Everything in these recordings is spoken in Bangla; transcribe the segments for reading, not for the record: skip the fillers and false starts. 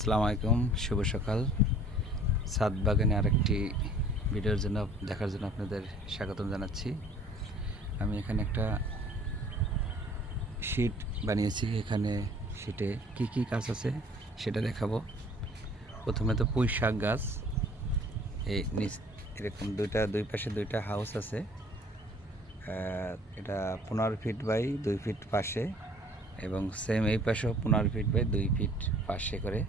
আসসালামু আলাইকুম, শুভ সকাল। ছাদ বাগানে আরেকটি ভিডিওর জন্য দেখার জন্য আপনাদের স্বাগতম জানাচ্ছি। আমি এখানে একটা শীট বানিয়েছি। এখানে শীটে কি কি গাছ আছে সেটা দেখাবো। প্রথমে তো পুঁই শাক গাছ, এই নিচ এরকম দুই পাশে দুইটা হাউস আছে। এটা 15 ফিট বাই 2 ফিট পাশে, এবং সেম এই পাশেও 15 ফিট বাই 2 ফিট পাশে করে,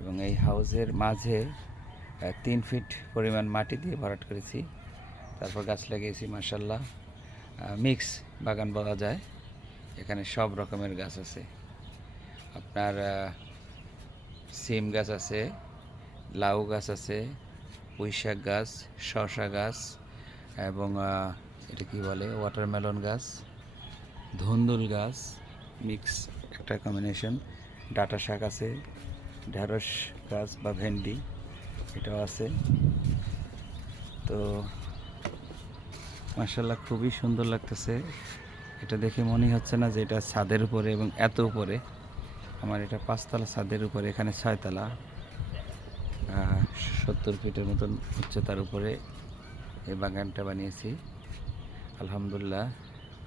এবং এই হাউসের মাঝে 3 ফিট পরিমাণ মাটি দিয়ে ভরাট করেছি। তারপর গাছ লাগিয়েছি, মাশাআল্লাহ মিক্স বাগান বলা যায়। এখানে সব রকমের গাছ আছে। আপনার সিম গাছ আছে, লাউ গাছ আছে, পুঁই শাক গাছ, শসা গাছ, এবং এটা কি বলে ওয়াটারমেলন গাছ, ধুন্দুল গাছ, মিক্স একটা কম্বিনেশন। ডাঁটা শাক আছে, ঢেঁড়স গাছ বা ভেন্ডি এটাও আছে। তো মাশাআল্লাহ খুবই সুন্দর লাগতেছে। এটা দেখে মনেই হচ্ছে না যে এটা ছাদের উপরে, এবং এত উপরে। আমার এটা 5 তলা ছাদের উপরে, এখানে 6 তলা, 70 ফিটের মতন উচ্চতার উপরে এই বাগানটা বানিয়েছি। আলহামদুলিল্লাহ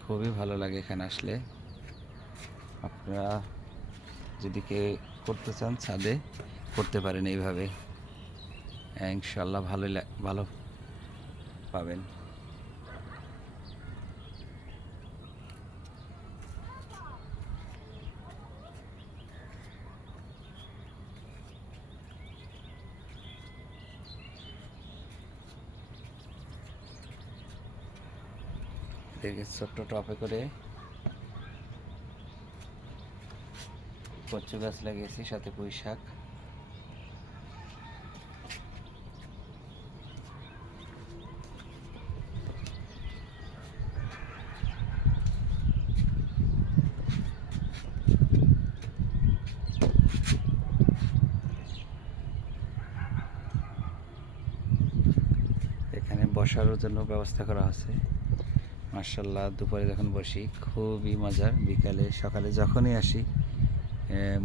খুবই ভালো লাগে এখানে আসলে। আপনারা যদি কেউ করতে চান ছাদে করতে পারেন এইভাবে, ইনশাআল্লাহ ভালো পাবেন। দেখে ছোট্ট টপে করে কচু গাছ লাগিয়েছি, সাথে পুঁই শাক। এখানে বসারও জন্য ব্যবস্থা করা আছে। মাশাআল্লাহ দুপুরে যখন বসি খুবই মজার, বিকালে সকালে যখনই আসি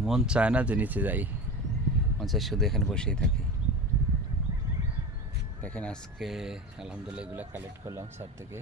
মন চায় না যে নিচে যাই, মন চায় শুধু এখানে বসেই থাকি। দেখেন আজকে আলহামদুলিল্লাহ এগুলো কালেক্ট করলাম ছাদ থেকে।